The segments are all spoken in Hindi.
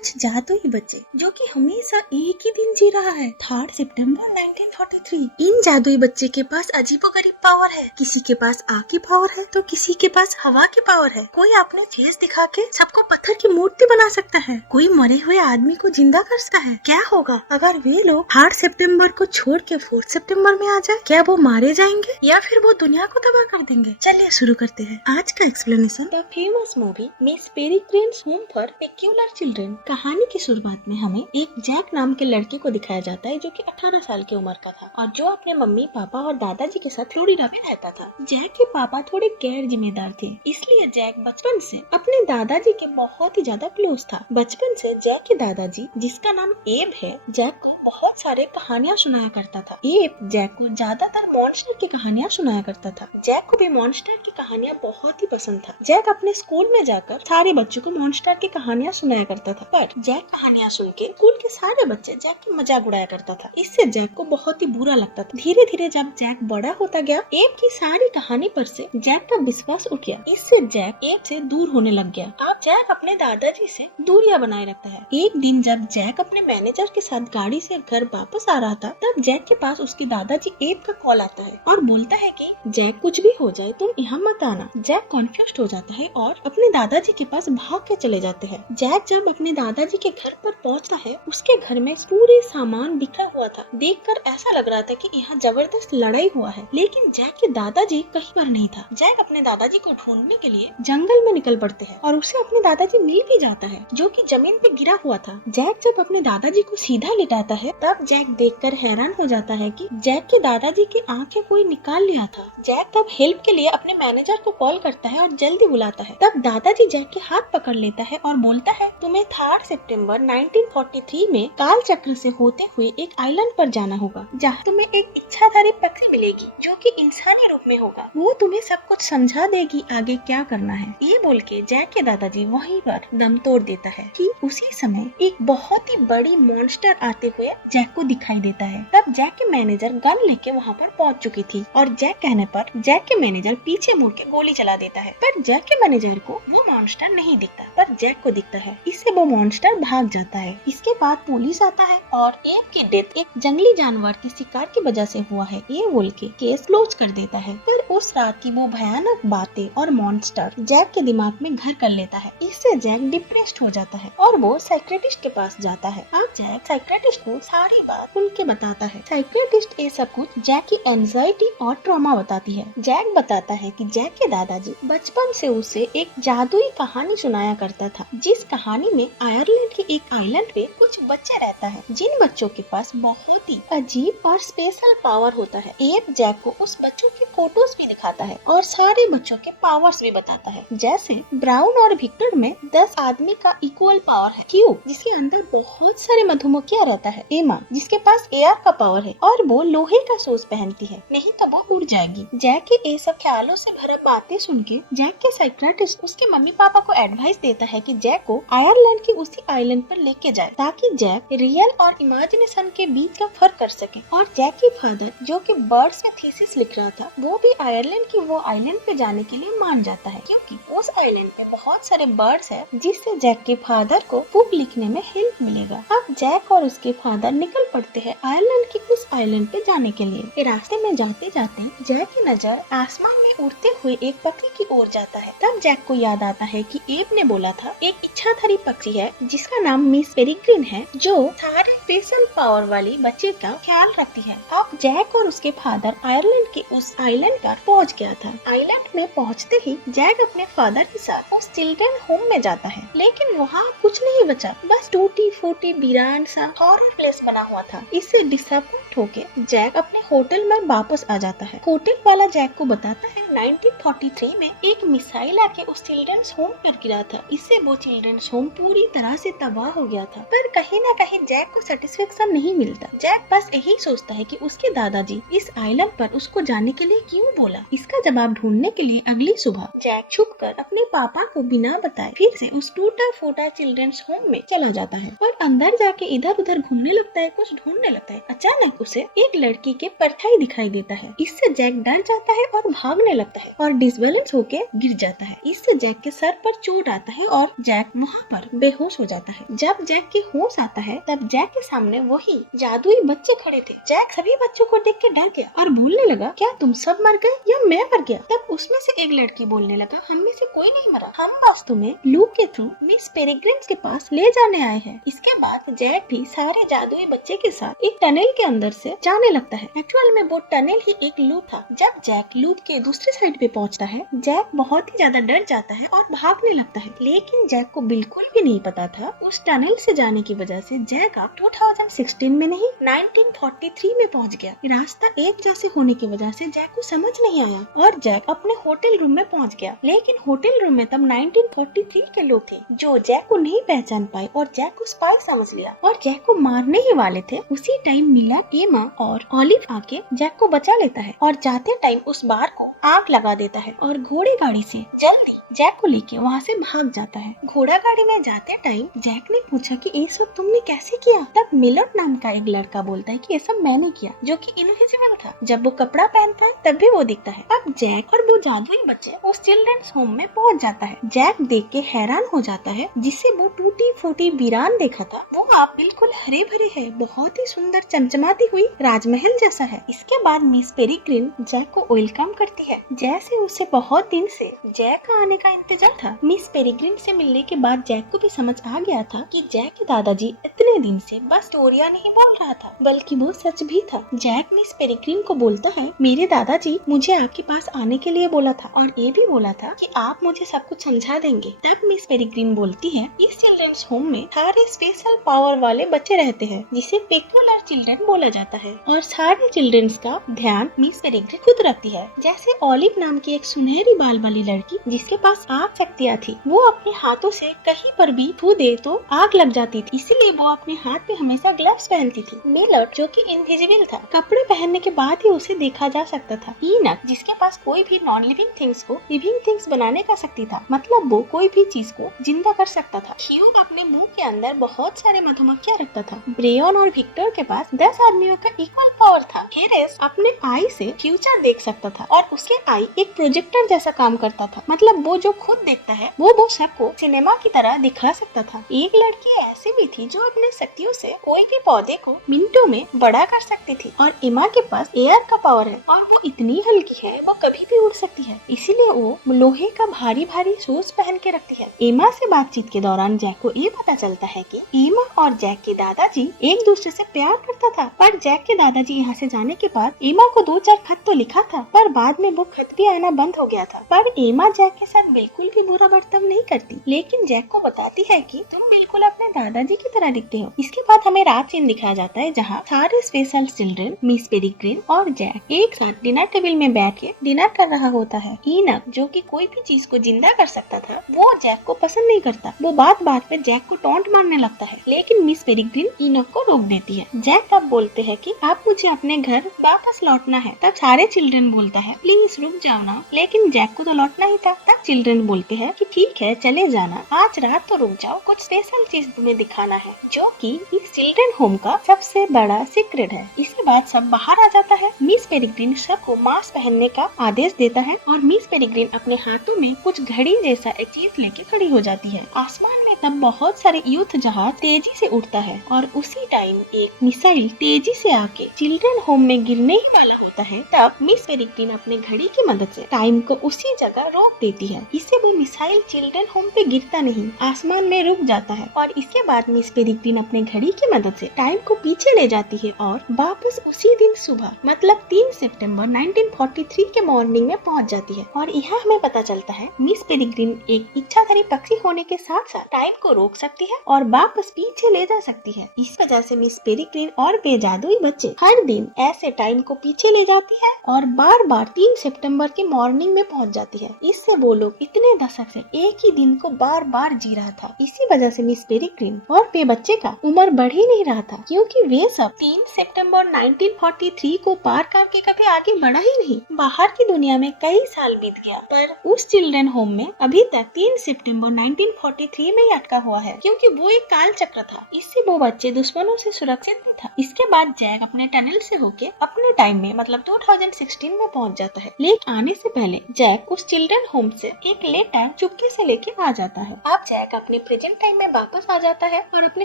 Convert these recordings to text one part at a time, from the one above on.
कुछ जादुई बच्चे जो कि हमेशा एक ही दिन जी रहा है, 3 सितंबर 1943। इन जादुई बच्चे के पास अजीबोगरीब पावर है। किसी के पास आग की पावर है तो किसी के पास हवा की पावर है। कोई अपने फेस दिखा के सबको पत्थर की मूर्ति बना सकता है, कोई मरे हुए आदमी को जिंदा कर सकता है। क्या होगा अगर वे लोग 3 सितंबर को छोड़ के 4 सितंबर में आ जाए? क्या वो मारे जाएंगे या फिर वो दुनिया को तबाह कर देंगे? चलिए शुरू करते हैं आज का explanation. The famous movie Miss Peregrine's Home for Peculiar Children. कहानी की शुरुआत में हमें एक जैक नाम के लड़के को दिखाया जाता है जो कि 18 साल की उम्र का था और जो अपने मम्मी पापा और दादाजी के साथ फ्लोरिडा में रहता था। जैक के पापा थोड़े गैर जिम्मेदार थे, इसलिए जैक बचपन से अपने दादाजी के बहुत ही ज्यादा क्लोज था। बचपन से जैक के दादाजी, जिसका नाम एब है, जैक को बहुत सारे कहानियाँ सुनाया करता था। एब जैक को ज्यादातर मॉन्स्टर की कहानियाँ सुनाया करता था। जैक को भी मॉन्स्टर की कहानियाँ बहुत ही पसंद था। जैक अपने स्कूल में जाकर सारे बच्चों को मॉन्स्टर की कहानियाँ सुनाया करता था, पर जैक कहानियाँ सुन के स्कूल के सारे बच्चे जैक की मजाक उड़ाया करता था। इससे जैक को बहुत ही बुरा लगता था। धीरे धीरे जब जैक बड़ा होता गया, एब की सारी कहानी पर से जैक का विश्वास उठ गया। इससे जैक एब से दूर होने लग गया। अब जैक अपने दादाजी से दूरियां बनाए रखता है। एक दिन जब जैक अपने मैनेजर के साथ गाड़ी से घर वापस आ रहा था, तब जैक के पास उसके दादाजी एब का कॉल आता है और बोलता है कि जैक कुछ भी हो जाए तुम यहाँ मत आना। जैक कॉन्फ्यूज्ड हो जाता है और अपने दादाजी के पास भाग के चले जाते हैं। जैक जब अपने दादाजी के घर पर पहुँचता है, उसके घर में पूरे सामान बिखरा हुआ था। देखकर ऐसा लग रहा था कि यहाँ जबरदस्त लड़ाई हुआ है, लेकिन जैक के दादाजी कहीं पर नहीं था। जैक अपने दादाजी को ढूंढने के लिए जंगल में निकल पड़ते हैं और उसे अपने दादाजी मिल भी जाता है, जो कि जमीन पे गिरा हुआ था। जैक जब अपने दादाजी को सीधा लिटाता है, तब जैक देखकर हैरान हो जाता है कि जैक के दादाजी की आंखें कोई निकाल लिया था। जैक तब हेल्प के लिए अपने मैनेजर को कॉल करता है और जल्दी बुलाता है। तब दादाजी जैक के हाथ पकड़ लेता है और बोलता है, तुम्हें 3 सितंबर 1943 में काल चक्र से होते हुए एक आइलैंड पर जाना होगा, जहाँ तुम्हें एक इच्छाधारी पक्षी मिलेगी जो कि इंसानी रूप में होगा। वो तुम्हें सब कुछ समझा देगी आगे क्या करना है। ये बोल के जैक के दादाजी वहीं पर दम तोड़ देता है कि उसी समय एक बहुत ही बड़ी मॉन्स्टर आते हुए जैक को दिखाई देता है। तब जैक के मैनेजर गन लेके वहाँ पर पहुँच चुकी थी और जैक कहने पर जैक के मैनेजर पीछे मुड़ के गोली चला देता है, पर जैक के मैनेजर को वो मॉन्स्टर नहीं दिखता, पर जैक को दिखता है। इससे वो मॉन्स्टर भाग जाता है। इसके बाद पुलिस आता है और एब की डेथ एक जंगली जानवर के शिकार की वजह से हुआ है, ये बोल के केस क्लोज कर देता है। पर उस रात की वो भयानक बातें और मॉन्स्टर जैक के दिमाग में घर कर लेता है। इससे जैक डिप्रेस्ड हो जाता है और वो साइकियाट्रिस्ट के पास जाता है। अब जैक साइकियाट्रिस्ट को सारी बात खुल के बताता है। साइकियाट्रिस्ट ये सब कुछ जैक की एंजाइटी और ट्रॉमा बताती है। जैक बताता है कि जैक के दादाजी बचपन से उसे एक जादुई कहानी सुनाया करता था, जिस कहानी में आयरलैंड के एक आइलैंड पे कुछ बच्चे रहता है, जिन बच्चों के पास बहुत ही अजीब और स्पेशल पावर होता है। एब जैक को उस बच्चों के फोटोज भी दिखाता है और सारे बच्चों के पावर्स भी बताता है। जैसे ब्राउन और विक्टर में 10 आदमी का इक्वल पावर है, क्यू जिसके अंदर बहुत सारे मधुमक्खियाँ रहता है, एमा जिसके पास एयर का पावर है और वो लोहे का शूज पहनती है, नहीं तो वो उड़ जाएगी। जैक के ये सब ख्यालों से भरा बातें सुन के जैक के साइकियाट्रिस्ट उसके मम्मी पापा को एडवाइस देता है कि जैक को आयरलैंड के उसी आइलैंड पर लेके जाए, ताकि जैक रियल और इमेजिनेशन के बीच का फर्क कर सके। और जैक के फादर, जो कि बर्ड्स में थीसिस लिख रहा था, वो भी आयरलैंड की वो आइलैंड पे जाने के लिए मान जाता है, क्योंकि उस आइलैंड पे बहुत सारे बर्ड्स है, जिससे जैक के फादर को बुक लिखने में हेल्प मिलेगा। अब जैक और उसके फादर निकल पड़ते हैं आयरलैंड की उस आइलैंड पे जाने के लिए। रास्ते में जाते जाते जैक की नजर आसमान में उड़ते हुए एक पक्षी की ओर जाता है। तब जैक को याद आता है कि एब ने बोला था एक इच्छाधारी पक्षी है जिसका नाम मिस पेरिग्रिन है, जो सारे स्पेशल पावर वाली बच्चे का ख्याल रखती है। अब जैक और उसके फादर आयरलैंड के उस आइलैंड पर पहुंच गया था। आइलैंड में पहुंचते ही जैक अपने फादर के साथ उस चिल्ड्रन होम में जाता है, लेकिन वहाँ कुछ नहीं बचा, बस टूटी फूटी वीरान सा हॉरर प्लेस बना हुआ था। इससे डिसअपॉइंट होके जैक अपने होटल में वापस आ जाता है। होटल वाला जैक को बताता है 1943 में एक मिसाइल आके उस चिल्ड्रंस होम पर गिरा था, इससे वो चिल्ड्रंस होम पूरी तरह से तबाह हो गया था। पर कहीं न कहीं जैक को सेटिस्फेक्शन नहीं मिलता। जैक बस यही सोचता है कि उसके दादाजी इस आइलैंड पर उसको जाने के लिए क्यों बोला। इसका जवाब ढूंढने के लिए अगली सुबह जैक छुपकर अपने पापा को बिना बताए फिर से उस टूटा फूटा चिल्ड्रंस होम में चला जाता है और अंदर जाके इधर उधर घूमने लगता है, कुछ ढूंढने लगता है। अचानक उसे एक लड़की के परछाई दिखाई देता है। इससे जैक डर जाता है और भागने लगता है और डिसबैलेंस होके गिर जाता है। इससे जैक के सर पर चोट आता है और जैक वहाँ पर बेहोश हो जाता है। जब जैक के होश आता है तब जैक के सामने वही जादुई बच्चे खड़े थे। जैक सभी बच्चों को देख के डर गया और बोलने लगा, क्या तुम सब मर गए या मैं मर गया? तब उसमें से एक लड़की बोलने लगा, हम में से कोई नहीं मरा, हम बस तुम्हें लूप के थ्रू मिस पेरेग्रिन के पास ले जाने आए हैं। इसके बाद जैक भी सारे जादुई बच्चे के साथ एक टनल के अंदर से जाने लगता है। एक्चुअल में वो टनल ही एक लूप था। जब जैक लूप के दूसरी साइड पे पहुंचता है, जैक बहुत ही ज्यादा डर जाता है और भागने लगता है। लेकिन जैक को बिल्कुल भी नहीं पता था उस टनल से जाने की वजह से जैक अब 2016 में नहीं 1943 में पहुंच गया। रास्ता एक जैसे होने की वजह से जैक को समझ नहीं आया और जैक अपने होटल रूम में पहुंच गया। लेकिन होटल रूम में तब 1943 के लोग थे जो जैक को नहीं पहचान पाए और जैक को स्पाई समझ लिया और जैक को मारने ही वाले थे। उसी टाइम मिला, एमा और ओलिव आके जैक को बचा लेता है और जाते टाइम उस बार को आग लगा देता है और घोड़े गाड़ी से जल्दी जैक को लेके वहाँ से भाग जाता है। घोड़ा गाड़ी में जाते टाइम जैक ने पूछा कि ये सब तुमने कैसे किया? तब मिलर नाम का एक लड़का बोलता है कि ये सब मैंने किया, जो कि इनविजिबल था। जब वो कपड़ा पहनता है तब भी वो दिखता है। अब जैक और वो जादुई बच्चे उस चिल्ड्रंस होम में पहुंच जाता है। जैक देख के हैरान हो जाता है, जिससे वो टूटी फूटी वीरान देखा था वो आप बिल्कुल हरे भरे है, बहुत ही सुंदर चमचमाती हुई राजमहल जैसा है। इसके बाद मिस पेरिग्रिन जैक को वेलकम करती है, जैसे उसे बहुत दिन से जैक का आने का इंतजार था। मिस पेरिग्रिन से मिलने के बाद जैक को भी समझ आ गया था कि जैक के दादाजी इतने दिन से बस स्टोरियां नहीं बोल रहा था, बल्कि वो सच भी था। जैक मिस पेरिग्रिन को बोलता है, मेरे दादाजी मुझे आपके पास आने के लिए बोला था और ये भी बोला था कि आप मुझे सब कुछ समझा देंगे। तब मिस पेरिग्रिन बोलती है, इस चिल्ड्रंस होम में सारे स्पेशल पावर वाले बच्चे रहते हैं, जिसे पेक्युलर चिल्ड्रन बोला जाता है और सारे चिल्ड्रंस का ध्यान मिस पेरिग्रिन खुद रखती है। जैसे ओलिव नाम की एक सुनहरी बाल वाली लड़की जिसके पास आग शक्तियाँ थी, वो अपने हाथों से कहीं पर भी छू दे तो आग लग जाती थी, इसलिए वो अपने हाथ पे हमेशा ग्लव्स पहनती थी। मिलर जो कि इनविजिबल था, कपड़े पहनने के बाद ही उसे देखा जा सकता था। ईनक जिसके पास कोई भी नॉन लिविंग थिंग्स को लिविंग थिंग्स बनाने का शक्ति था, मतलब वो कोई भी चीज को जिंदा कर सकता था। ह्यूग अपने मुंह के अंदर बहुत सारे मधुमक्खियाँ रखता था। ब्रेयन और विक्टर के पास 10 आदमियों का इक्वल पावर था। हेरेस अपने आई से फ्यूचर देख सकता था और उसके आई एक प्रोजेक्टर जैसा काम करता था, मतलब वो जो खुद देखता है वो सबको सिनेमा की तरह दिखा सकता था। एक लड़की ऐसी भी थी जो अपने शक्तियों से कोई भी पौधे को मिनटों में बड़ा कर सकती थी और एमा के पास एयर का पावर है और वो इतनी हल्की है वो कभी भी उड़ सकती है, इसीलिए वो लोहे का भारी भारी शूज पहन के रखती है। एमा से बातचीत के दौरान जैक को ये पता चलता है कि एमा और जैक के दादाजी एक दूसरे से प्यार करता था, पर जैक के दादाजी यहाँ से जाने के बाद एमा को 2-4 खत तो लिखा था, पर बाद में वो खत भी आना बंद हो गया था। पर एमा जैक के साथ बिल्कुल भी बुरा बर्ताव नहीं करती, लेकिन जैक को बताती है कि तुम बिल्कुल अपने दादाजी की तरह दिखते हो। इसके बाद हमें रात सीन दिखाया जाता है, जहाँ सारे स्पेशल चिल्ड्रन मिस पेरिग्रिन और जैक एक साथ डिनर टेबल में बैठ के डिनर कर रहा होता है। ईनक जो कि कोई भी चीज को जिंदा कर सकता था, वो जैक को पसंद नहीं करता। वो बात बात में जैक को टॉन्ट मारने लगता है, लेकिन मिस पेरिग्रिन ईनक को रोक देती है। जैक तब बोलते हैं कि आप मुझे अपने घर वापस लौटना है। तब सारे चिल्ड्रन बोलता है, प्लीज रुक जाओ ना, लेकिन जैक को तो लौटना ही था। तब चिल्ड्रन बोलते हैं कि ठीक है चले जाना, आज रात तो रुक जाओ, कुछ स्पेशल चीज तुम्हें दिखाना है, जो कि इस चिल्ड्रन होम का सबसे बड़ा सीक्रेट है। इसके बाद सब बाहर आ जाता है। मिस पेरिग्रिन सबको मास्क पहनने का आदेश देता है और मिस पेरिग्रिन अपने हाथों में कुछ घड़ी जैसा एक चीज लेके खड़ी हो जाती है। आसमान में तब बहुत सारे युद्ध जहाज तेजी से उड़ता है और उसी टाइम एक मिसाइल तेजी से आके चिल्ड्रन होम में गिरने ही वाला होता है। तब मिस पेरिग्रिन अपने घड़ी की मदद से टाइम को उसी जगह रोक देती है, इससे वो मिसाइल चिल्ड्रन होम पे गिरता नहीं, आसमान में रुक जाता है। और इसके बाद मिस पेरिग्रिन अपने घड़ी की मदद से टाइम को पीछे ले जाती है और वापस उसी दिन सुबह मतलब 3 सितंबर 1943 के मॉर्निंग में पहुंच जाती है। और यहाँ हमें पता चलता है मिस पेरिग्रिन एक इच्छाधारी पक्षी होने के साथ साथ टाइम को रोक सकती है और वापस पीछे ले जा सकती है। इस वजह से मिस पेरिग्रिन और वे जादुई बच्चे हर दिन ऐसे टाइम को पीछे ले जाती है और बार बार 3 सितंबर की मॉर्निंग में पहुंच जाती है। इससे वो लोग इतने दशक से एक ही दिन को बार बार जी रहा था। इसी वजह से मिस पेरिग्रिन और पे बच्चे का उम्र बढ़ ही नहीं रहा था, क्योंकि वे सब 3 सितंबर 1943 को पार करके कभी आगे बढ़ा ही नहीं। बाहर की दुनिया में कई साल बीत गया, पर उस चिल्ड्रन होम में अभी तक 3 सितंबर 1943 में ही अटका हुआ है, क्योंकि वो एक काल चक्र था। इससे वो बच्चे दुश्मनों से सुरक्षित भी था। इसके बाद जैक अपने टनल से होके अपने टाइम में मतलब 2016 में पहुंच जाता है। लेकिन आने से पहले जैक उस चिल्ड्रन होम से एक लेटर चुपके से लेके आ जाता है। अब जैक अपने प्रेजेंट टाइम में वापस आ जाता है और अपने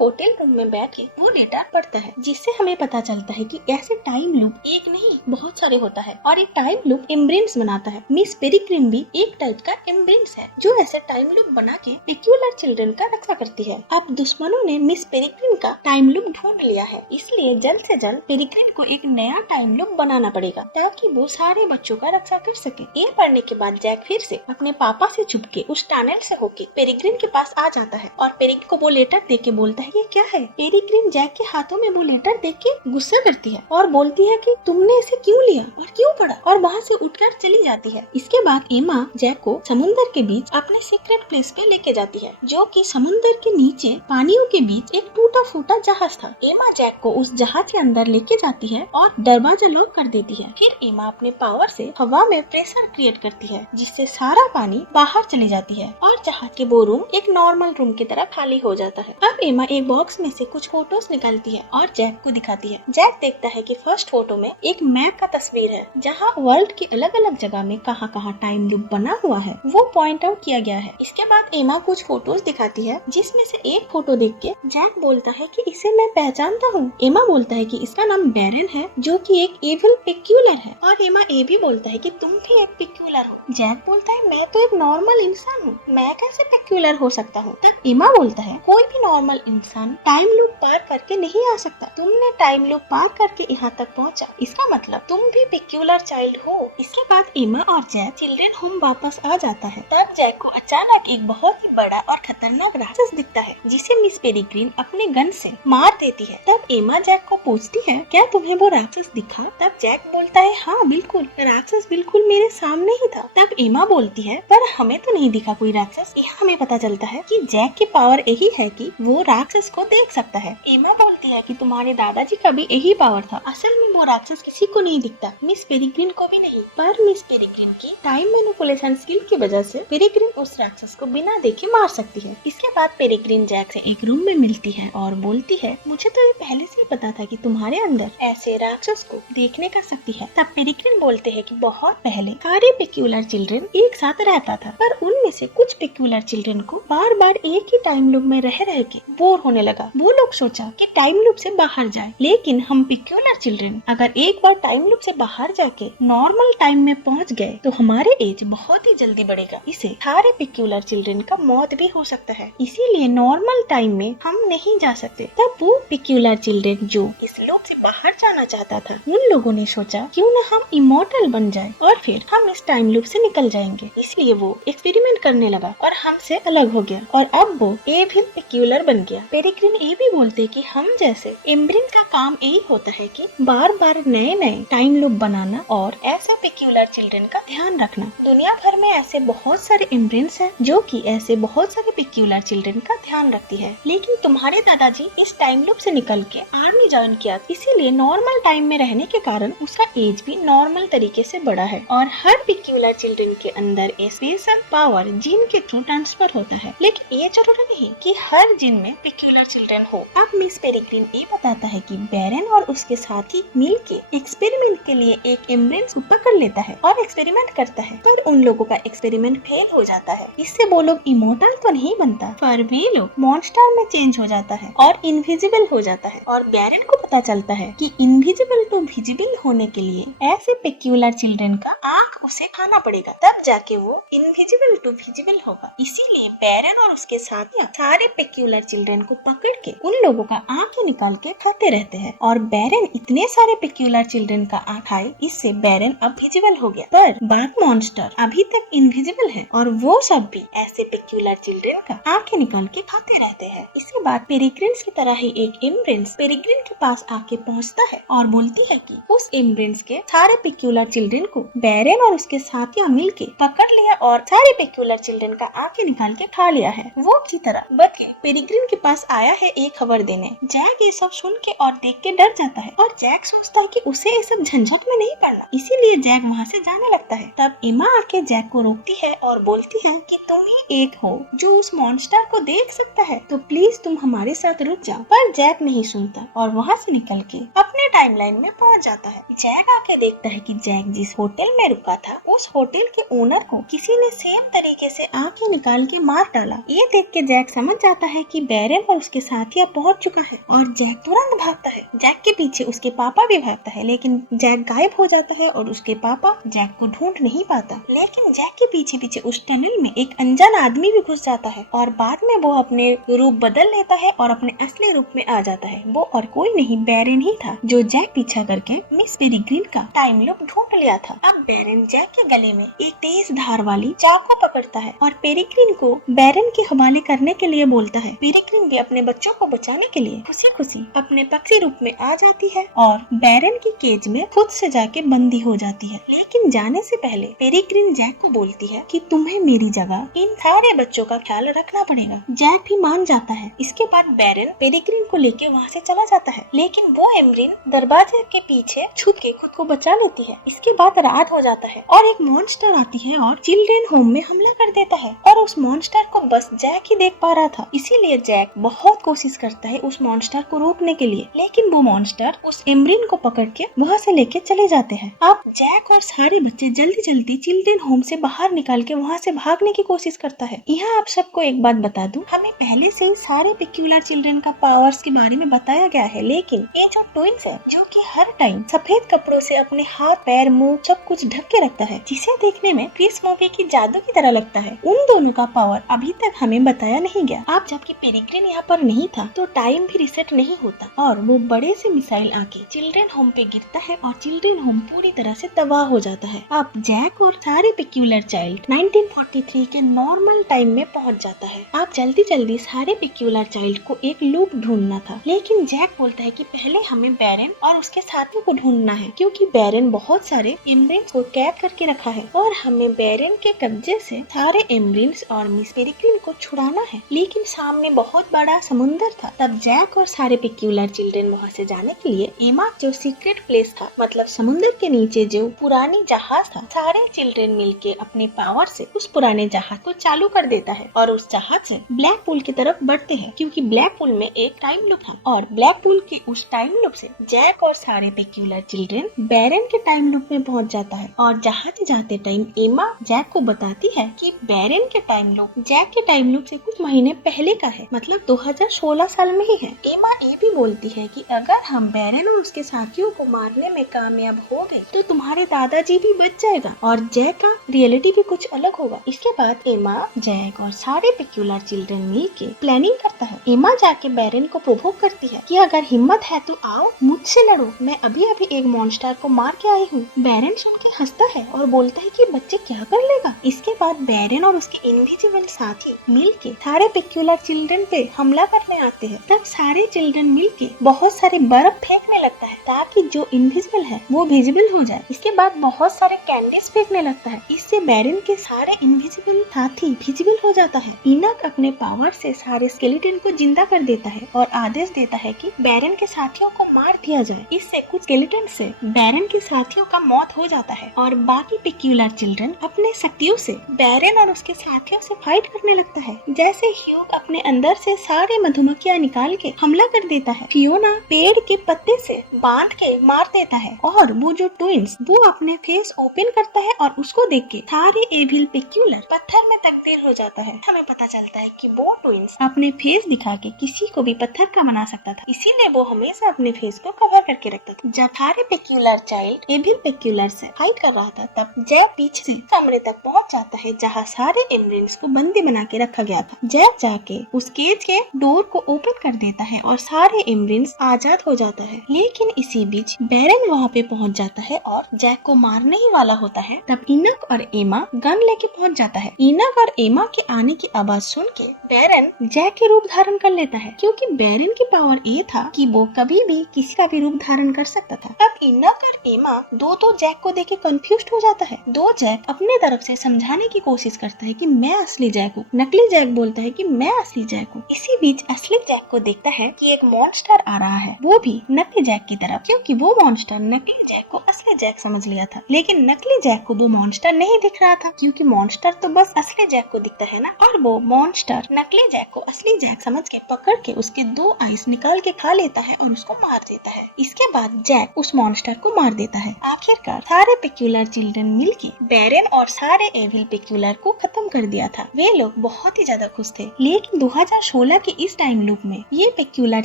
होटल रूम में बैठ के वो लेटर पढ़ता है, जिससे हमें पता चलता है कि ऐसे टाइम लूप एक नहीं बहुत सारे होता है और एक टाइम लूप इम्ब्रेंस बनाता है। मिस पेरिग्रिन भी एक टाइप का इम्ब्रेंस है जो ऐसे टाइम लूप बना के पेक्यूलर चिल्ड्रन का रक्षा करती है। अब दुश्मनों ने मिस पेरिग्रिन का टाइम लूप ढूंढ लिया है, इसलिए जल्द से जल्द पेरिग्रिन को एक नया टाइम लूप बनाना पड़ेगा ताकि वो सारे बच्चों का रक्षा कर सके। ये पढ़ने के बाद जैक फिर से अपने पापा से छुपके उस टनल से होके पेरिग्रिन के पास आ जाता है और पेरिग्रिन को वो लेटर देख के बोलता है ये क्या है। पेरिग्रिन जैक के हाथों में वो लेटर देख के गुस्सा करती है और बोलती है कि तुमने इसे क्यों लिया और क्यों पढ़ा, और वहाँ से उठकर चली जाती है। इसके बाद एमा जैक को समुद्र के बीच अपने सीक्रेट प्लेस पे लेके जाती है, जो कि समुद्र के नीचे पानियों के बीच एक टूटा फूटा जहाज था। एमा जैक को उस जहाज के अंदर लेके जाती है और दरवाजा लॉक कर देती है। फिर एमा अपने पावर से हवा में प्रेशर क्रिएट करती है, जिससे सारा पानी बाहर चली जाती है और जहाज के वो रूम एक नॉर्मल रूम की तरह खाली हो जाता है। अब एमा एक बॉक्स में से कुछ फोटोज निकालती है और जैक को दिखाती है। जैक देखता है कि फर्स्ट फोटो में एक मैप का तस्वीर है, जहाँ वर्ल्ड के अलग अलग जगह में कहाँ कहाँ टाइम लूप बना हुआ है वो पॉइंट आउट किया गया है। इसके बाद एमा कुछ फोटोज दिखाती है, जिसमें से एक फोटो देख के जैक बोलता है कि इसे मैं पहचानता हूँ। एमा बोलता है कि इसका नाम बैरन है, जो कि एक एविल पेक्यूलर है, और एमा ये भी बोलता है कि तुम भी एक पेक्यूलर हो। जैक बोलता है मैं तो एक नॉर्मल इंसान हूँ, मैं कैसे पेक्यूलर हो सकता हूँ। तब एमा बोलता है कोई भी नॉर्मल इंसान टाइम लूप पार करके नहीं आ सकता, तुमने टाइम लूप पार करके यहाँ तक पहुँचा, इसका मतलब तुम भी पेक्यूलर चाइल्ड हो। इसके बाद एमा और जैक चिल्ड्रन होम वापस आ जाता है। तब जैक को अचानक एक बहुत ही बड़ा और खतरनाक राक्षस दिखता है, जिसे मिस पेरिग्रिन अपने गन से मार देती है। तब एमा जैक को पूछती है क्या तुम्हें वो राक्षस दिखा। तब जैक बोलता है हाँ बिल्कुल, राक्षस बिल्कुल मेरे सामने ही था। तब एमा बोलती है पर हमें तो नहीं दिखा कोई राक्षस। यहाँ हमें पता चलता है कि जैक की पावर यही है कि वो राक्षस को देख सकता है। एमा बोलती है कि तुम्हारे दादाजी का भी यही पावर था, असल में वो राक्षस किसी को नहीं दिखता, मिस पेरिग्रिन को भी नहीं। पर मिस पेरिग्रिन की टाइम मैनिपुलेशन स्किल की वजह से पेरिग्रिन उस राक्षस को बिना देखे मार सकती है। इसके बाद पेरिग्रिन जैक से एक रूम में मिलती है और बोलती है मुझे तो ये पहले से ही पता था कि तुम्हारे अंदर ऐसे राक्षस को देखने का शक्ति है। तब पेरिग्रिन बोलते हैं कि बहुत पहले सारे पेक्यूलर चिल्ड्रन एक साथ रहता था, पर उनमें से कुछ पेक्यूलर चिल्ड्रन को बार बार एक ही टाइम लूप में रह के बोर होने लगा। वो लोग सोचा कि टाइम लूप से बाहर जाए, लेकिन हम पेक्यूलर चिल्ड्रन अगर एक बार टाइम लूप से बाहर जाके नॉर्मल टाइम में पहुंच गए तो हमारे एज बहुत ही जल्दी बढ़ेगा, इसे सारे पेक्यूलर चिल्ड्रन का मौत भी हो सकता है, इसीलिए नॉर्मल टाइम में हम नहीं जा सकते। तब वो पेक्यूलर चिल्ड्रन जो इस लूप से बाहर जाना चाहता था, उन लोगों ने सोचा क्यों न हम इमोर्टल बन जाए और फिर हम इस टाइम लूप से निकल जाएंगे। इसलिए वो एक्सपेरिमेंट करने लगा और हमसे अलग हो गया और अब वो एविल पेक्यूलर बन गया। पेरिग्रिन ये भी बोलते कि हम जैसे इम्ब्रेन का काम यही होता है कि बार बार नए नए टाइम लूप बनाना और ऐसे पेक्यूलर चिल्ड्रन का ध्यान रखना। दुनिया भर में ऐसे बहुत सारे इम्ब्रेन्स हैं जो कि ऐसे बहुत सारे पेक्यूलर चिल्ड्रन का ध्यान रखती है, लेकिन तुम्हारे दादाजी इस टाइम लूप से निकल के आर्मी ज्वाइन किया, इसीलिए नॉर्मल टाइम में रहने के कारण उसका एज भी नॉर्मल तरीके से बढ़ा है। और हर पेक्यूलर चिल्ड्रन के अंदर स्पेशल पावर जीन के थ्रू ट्रांसफर होता है, लेकिन ये जरूरी नहीं कि हर जीन में पेक्यूलर चिल्ड्रन हो। अब मिस पेरिग्रिन ये बताता है कि बैरन और उसके साथी मिलके एक्सपेरिमेंट के लिए एक इम्ब्रेंस पकड़ लेता है और एक्सपेरिमेंट करता है, पर उन लोगों का एक्सपेरिमेंट फेल हो जाता है। इससे वो लोग इमोर्टल तो नहीं बनता, पर वे लोग मॉन्स्टर में चेंज हो जाता है और इनविजिबल हो जाता है। और बैरन को पता चलता है कि इनविजिबल टू विजिबल होने के लिए ऐसे पेक्यूलर चिल्ड्रन का आँख उसे खाना पड़ेगा, तब जाके वो इनविजिबल टू विजिबल होगा। इसीलिए बैरन और उसके साथियाँ सारे पेक्यूलर चिल्ड्रन को पकड़ के उन लोगों का आँखें निकाल के खाते रहते हैं। और बैरन इतने सारे पेक्यूलर चिल्ड्रन का आँख खाए, इससे बैरन अब विजिबल हो गया, पर बाकी मॉन्स्टर अभी तक इनविजिबल है और वो सब भी ऐसे पेक्यूलर चिल्ड्रन का आँखें निकाल के खाते रहते हैं। इसके बाद पेरिग्रिन की तरह ही एक इम्ब्रेंस पेरिग्रिन के पास आके पहुँचता है और बोलती है कि उस इम्ब्रेंस के सारे पेक्यूलर चिल्ड्रन को बैरन और उसके साथियाँ मिलके पकड़ लिया और सारे पेक्यूलर चिल्ड्रन का आँखें निकाल के खा लिया है। वो की तरह बच के पेरिग्रिन पेरिग्रिन के पास आया है एक खबर देने। जैक ये सब सुन के और देख के डर जाता है और जैक सोचता है कि उसे ये सब झंझट में नहीं पड़ना, इसीलिए जैक वहाँ से जाने लगता है। तब एमा आके जैक को रोकती है और बोलती है कि तुम ही एक हो जो उस मॉन्स्टर को देख सकता है, तो प्लीज तुम हमारे साथ रुक जाओ। पर जैक नहीं सुनता और वहाँ से निकल के अपने टाइमलाइन में पहुँच जाता है। जैक आके देखता है कि जैक जिस होटल में रुका था उस होटल के ओनर को किसी ने सेम तरीके से आंखें निकाल के मार डाला। ये देख के जैक समझ जाता है कि बैरन और उसके साथी अब पहुंच चुका है और जैक तुरंत भागता है। जैक के पीछे उसके पापा भी भागता है, लेकिन जैक गायब हो जाता है और उसके पापा जैक को ढूंढ नहीं पाता। लेकिन जैक के पीछे पीछे उस टनल में एक अनजान आदमी भी घुस जाता है और बाद में वो अपने रूप बदल लेता है और अपने असली रूप में आ जाता है। वो और कोई नहीं बैरन ही था जो जैक पीछा करके मिस पेरिग्रिन का टाइम लूप ढूंढ लिया था। अब बैरन जैक के गले में एक तेज धार वाली चाकू पकड़ता है और पेरिग्रिन को बैरन के हवाले करने के लिए बोलता है। पेरिग्रिन भी अपने बच्चों को बचाने के लिए खुशी खुशी अपने पक्षी रूप में आ जाती है और बैरन की केज में खुद से जाके बंदी हो जाती है। लेकिन जाने से पहले पेरिग्रिन जैक को बोलती है कि तुम्हें मेरी जगह इन सारे बच्चों का ख्याल रखना पड़ेगा। जैक भी मान जाता है। इसके बाद बैरन पेरिग्रिन को लेके वहाँ से चला जाता है, लेकिन वो एम्ब्रिन दरवाजे के पीछे छुप के खुद को बचा लेती है। इसके बाद रात हो जाता है और एक मॉन्स्टर आती है और चिल्ड्रेन होम में हमला कर देता है और उस मॉन्स्टर को बस जैक ही देख पा रहा था। इसीलिए जैक बहुत कोशिश करता है उस मॉन्स्टर को रोकने के लिए, लेकिन वो मॉन्स्टर उस एम्ब्रिन को पकड़ के वहाँ से लेके चले जाते हैं। अब जैक और सारे बच्चे जल्दी जल्दी चिल्ड्रेन होम से बाहर निकाल के वहाँ से भागने की कोशिश करता है। यहाँ आप सबको एक बात बता दूं, हमें पहले से सारे पेक्यूलर चिल्ड्रन का पावर्स के बारे में बताया गया है, लेकिन ये जो ट्विंस है जो कि हर टाइम सफेद कपड़ों से अपने हाथ पैर मुंह सब कुछ ढक के रखता है, जिसे देखने में क्रिस मूवी की जादू की तरह लगता है, उन दोनों का पावर अभी तक हमें बताया नहीं गया। अब जबकि पेरिग्रिन यहाँ पर नहीं था तो टाइम भी रिसेट नहीं होता और वो बड़े से मिसाइल आके चिल्ड्रन होम पे गिरता है और चिल्ड्रन होम पूरी तरह से तबाह हो जाता है। अब जैक और सारे पेक्यूलर चाइल्ड 1943 के नॉर्मल टाइम में पहुँच जाता है। अब जल्दी जल्दी सारे पेक्यूलर चाइल्ड को एक लूप ढूंढना था, लेकिन जैक बोलता है कि पहले हमें बैरन और उसके साथियों को ढूंढना है, क्योंकि बैरन बहुत सारे एम्ब्रिन्स को कैद करके रखा है और हमें बैरन के कब्जे से सारे एम्ब्रिन्स और मिस पेरिग्रिन को छुड़ाना है। लेकिन सामने बहुत बड़ा समुंदर था। तब जैक और सारे पेक्यूलर चिल्ड्रन वहाँ से जाने के लिए एमा जो सीक्रेट प्लेस था, मतलब समुंदर के नीचे जो पुरानी जहाज था, सारे चिल्ड्रन मिलके अपने पावर से उस पुराने जहाज को चालू कर देता है और उस जहाज से ब्लैक पूल की तरफ बढ़ते हैं, क्योंकि ब्लैक पूल में एक टाइम लूप था और ब्लैक पूल के उस टाइम लूप से जैक और सारे पेक्यूलर चिल्ड्रन बैरन के टाइम लूप में पहुंच जाता है। और जहां से जाते टाइम एमा जैक को बताती है कि बैरन के टाइम लूप जैक के टाइम लूप से कुछ महीने पहले का है, मतलब 2016 साल में ही है। एमा ये भी बोलती है कि अगर हम बैरन और उसके साथियों को मारने में कामयाब हो गए तो तुम्हारे दादाजी भी बच जाएगा और जैक का रियलिटी भी कुछ अलग होगा। इसके बाद एमा जैक और सारे पेक्यूलर चिल्ड्रन मिलके प्लानिंग करता है। एमा जाके बैरन को प्रोवोक करती है कि अगर हिम्मत है तो आओ मुझसे लड़ो, मैं अभी अभी एक मॉन्स्टर को मार के आई हूँ। बैरन सुन के हंसता है और बोलता है कि बच्चे क्या कर लेगा। इसके बाद बैरन और उसके इनविजिबल साथी मिलके सारे पेक्यूलर चिल्ड्रन पे हमला करने आते हैं। तब सारे चिल्ड्रन मिलके बहुत सारे बर्फ फेंकने लगता है ताकि जो इनविजिबल है वो विजिबल हो जाए। इसके बाद बहुत सारे कैंडीज फेंकने लगता है, इससे बैरन के सारे इनविजिबल साथी विजिबल हो जाता है। इनक अपने पावर से सारे स्केलेटन को जिंदा कर देता है और आदेश देता है कि बैरन के साथियों को मार दिया जाए। इससे कुछ स्केलेटन से बैरन के साथियों का मौत हो जाता है और बाकी पेक्यूलर चिल्ड्रन अपने शक्तियों से बैरन और उसके साथियों से फाइट करने लगता है। जैसे ह्यूग अपने अंदर से सारे मधुमक्खियां निकाल के हमला कर देता है, फियोना पेड़ के पत्ते से बांध के मार देता है और वो जो ट्विंस वो अपने फेस ओपन करता है और उसको देख के सारे एविल पेक्यूलर पत्थर में तब्दील हो जाता है। हमें पता चलता है कि वो ट्विंस अपने फेस दिखा के किसी को भी पत्थर का बना सकता था, इसीलिए वो हमेशा अपने फेस को कवर करके रखता था। जब सारे पेक्यूलर चाइल्ड एविल पेक्यूलर से फाइट कर रहा था तब जैक पीछे से कमरे तक पहुंच जाता है जहाँ सारे एम्ब्रिन्स को बंदी बना के रखा गया था। जैक जाके उस केज के डोर को ओपन कर देता है और सारे एम्ब्रिन्स आजाद हो जाता है। लेकिन इसी बीच बैरन वहाँ पे पहुँच जाता है और जैक को मारने ही वाला होता है। तब इनक और एमा गन लेके पहुँच जाता है। इनक और एमा के आने की आवाज सुन के बैरन जैक के रूप धारण कर लेता है, क्योंकि बैरन की पावर ये था कि वो कभी भी किसी का भी रूप धारण कर सकता था। अब इनक और एमा दो तो जैक को देख के कंफ्यूज्ड हो जाता है। दो जैक अपने तरफ से समझाने की कोशिश करता है कि मैं असली जैक हूँ। नकली जैक बोलता है कि मैं असली जैक को। इसी बीच असली जैक को देखता है कि एक मॉन्स्टर आ रहा है, वो भी नकली जैक की तरफ, क्योंकि वो मॉन्स्टर नकली जैक को असली जैक समझ लिया था। लेकिन नकली जैक को वो मॉन्स्टर नहीं दिख रहा था, क्योंकि मॉन्स्टर तो बस असली जैक को दिखता है ना। और वो मॉन्स्टर नकली जैक को असली जैक समझ के पकड़ के उसके 2 आइस निकाल के खा लेता है और उसको मार देता है। इसके बाद जैक उस मॉन्स्टर को मार देता है। आखिरकार सारे पेक्यूलर चिल्ड्रन मिलके बैरन और सारे एविल पेक्यूलर को खत्म कर दिया था। वे लोग बहुत ही ज्यादा खुश थे। लेकिन 2016 के इस टाइम लूप में ये पेक्यूलर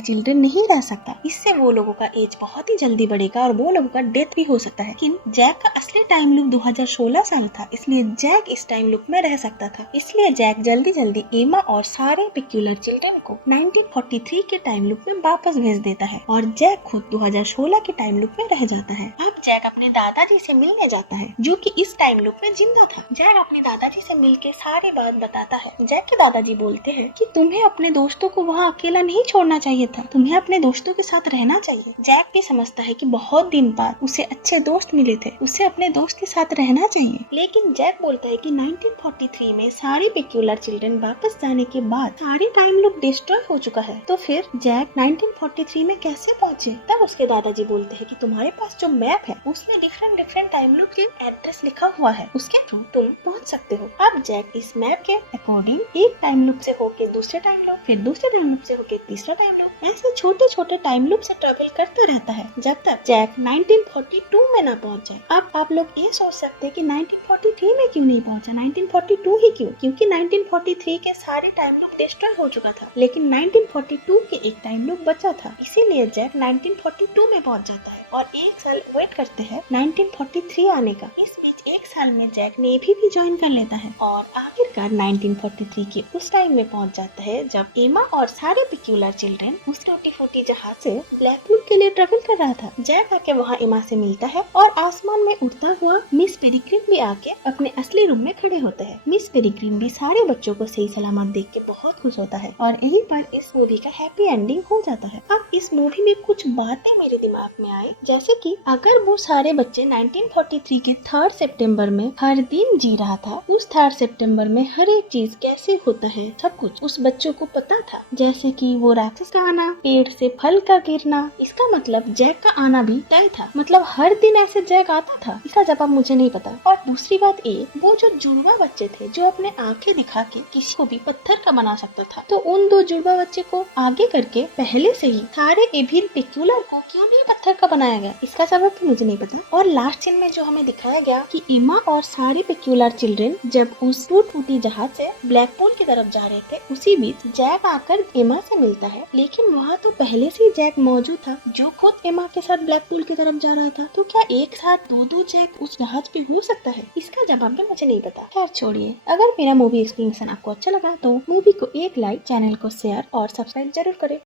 चिल्ड्रन नहीं रह सकता। इससे वो लोगों का एज बहुत ही जल्दी बढ़ेगा और वो लोगों का डेथ भी हो सकता है। लेकिन जैक का असली टाइम लूप 2016 साल था, इसलिए जैक इस टाइम लूप में रह सकता था। इसलिए जैक जल्दी जल्दी एमा और सारे पेक्यूलर चिल्ड्रन को 1943 के टाइम लूप में वापस भेज देता है और जैक खुद 2016 के टाइम लूप में रह जाता है। अब जैक अपने दादाजी से मिलने जाता है, जो कि इस टाइम लूप में जिंदा था। जैक अपने दादाजी से मिलके सारी बात बताता है। जैक के दादाजी बोलते हैं कि तुम्हें अपने दोस्तों को वहाँ अकेला नहीं छोड़ना चाहिए था, तुम्हें अपने दोस्तों के साथ रहना चाहिए। जैक भी समझता है कि बहुत दिन बाद उसे अच्छे दोस्त मिले थे, उसे अपने दोस्त के साथ रहना चाहिए। लेकिन जैक बोलता है कि 1943 में सारी पेक्यूलर चिल्ड्रन वापस जाने के बाद सारी टाइम लूप डिस्ट्रॉय हो चुका है, तो फिर जैक 1943 में कैसे पहुँचे? तब उसके दादाजी बोलते हैं कि तुम्हारे पास जो मैप है उसमें डिफरेंट टाइम लूप के एड्रेस लिखा हुआ है, उसके थ्रू तुम पहुँच सकते हो। अब जैक इस मैप के अकॉर्डिंग एक टाइम लूप से होके दूसरे टाइम लूप, फिर दूसरे टाइम लूप से होके तीसरा टाइम लूप, ऐसे छोटे छोटे टाइम लूप से ट्रेवल करता रहता है जब तक जैक 1942 में ना पहुंच जाए। अब आप लोग ये सोच सकते हैं कि 1943 में क्यों नहीं पहुंचा, 1942 ही क्यों? क्योंकि 1943 के सारे टाइम लूप डिस्ट्रॉय हो चुका था, लेकिन 1942 के एक टाइम लूप बचा था। इसीलिए जैक 1942 में पहुंच जाता है और एक साल वेट करते हैं 1943 आने का। इस बीच एक साल में जैक नेवी भी ज्वाइन कर लेता है और आखिरकार 1943 के उस टाइम में पहुंच जाता है जब एमा और सारे पेक्यूलर चिल्ड्रन उस टूटी फूटी जहाज से ब्लैकवुड के लिए ट्रेवल कर रहा था। जैक आके वहाँ एमा से मिलता है और आसमान में उड़ता हुआ मिस पेरिग्रिन भी आके अपने असली रूम में खड़े होते हैं। मिस पेरिग्रिन भी सारे बच्चों को सही सलामत देख के बहुत खुश होता है और यहीं पर इस मूवी का हैप्पी एंडिंग हो जाता है। अब इस मूवी में कुछ बातें मेरे दिमाग में आए, जैसे कि अगर वो सारे बच्चे 1943 के 3 सितंबर में हर दिन जी रहा था, उस 3 सितंबर में हर एक चीज कैसे होता है सब कुछ उस बच्चों को पता था। जैसे कि वो राक्षस का आना, पेड़ से फल का गिरना, इसका मतलब जैक का आना भी तय था। मतलब हर दिन ऐसे जैक आता था, इसका जवाब मुझे नहीं पता। और दूसरी बात ये, वो जो जुड़वा बच्चे थे जो अपने आंखें दिखा के किसी को भी पत्थर का बना सकता था, तो उन 2 जुड़वा बच्चे को आगे करके पहले से ही सारे एविल पेक्यूलर को क्यों नहीं पत्थर का बनाया गया, इसका जवाब भी मुझे नहीं पता। और लास्ट सीन में जो हमें दिखाया गया कि एमा और सारे पेक्यूलर चिल्ड्रन जब उस टूटी जहाज से ब्लैकपूल की तरफ जा रहे थे, उसी बीच जैक आकर एमा से मिलता है। लेकिन वहाँ तो पहले से जैक मौजूद था जो खुद एमा के साथ ब्लैकपूल की तरफ जा रहा था, तो क्या एक साथ 2 जैक उस जहाज पे हो सकता है? इसका जवाब भी मुझे नहीं पता। खैर छोड़िए, अगर मेरा मूवी एक्सप्लेनेशन आपको अच्छा लगा तो मूवी को एक लाइक, चैनल को शेयर और सब्सक्राइब जरूर करें।